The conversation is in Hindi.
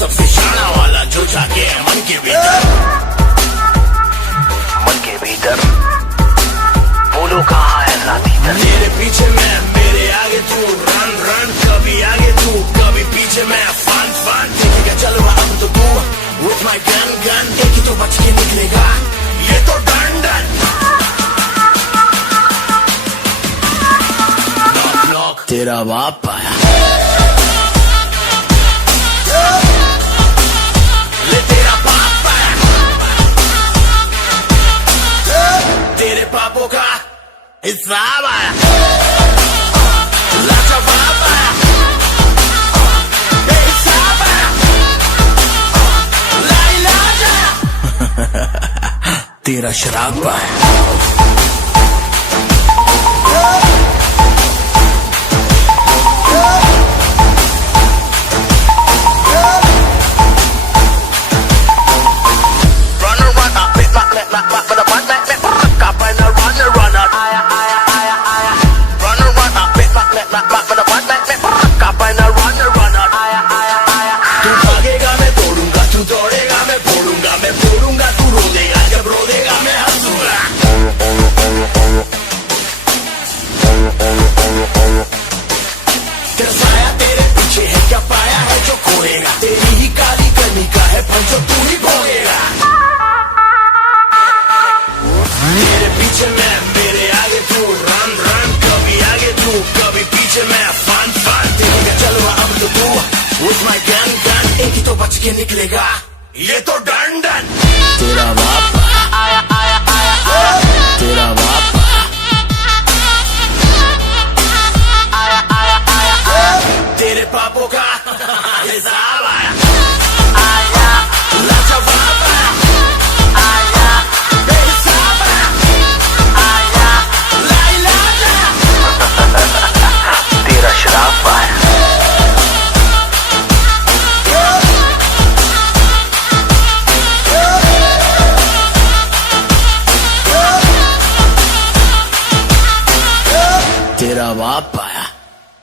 सबसे शाना वाला जो जाके है मन के भीतर बोलो कहाँ है राती तर। मेरे पीछे मैं मेरे आगे तू, रन रन कभी आगे तू कभी पीछे मैं, फन फन देखेगा चलो अब तो तू, with my gun gun एक ही तो बच के निकलेगा ये तो डन डन। नॉक नॉक तेरा बाप आया, ले तेरा बाप आया, तेरे पापों का हिसाब आया, लाजवाब आया, बेहिसाब आया, लाइलाज आया, तेरा शराब आया। तेरे पीछे है क्या पाया है जो खोएगा, तेरी ही काली करनी का है पंचो तू ही भोगेगा। तेरे पीछे मैं मेरे आगे तू, रन रन कभी आगे तू कभी पीछे मैं, फन फन देखेगा चलो अब तो तू, with my gun gun एक ही तो बच के निकलेगा ये तो डन डन। तेरा बाप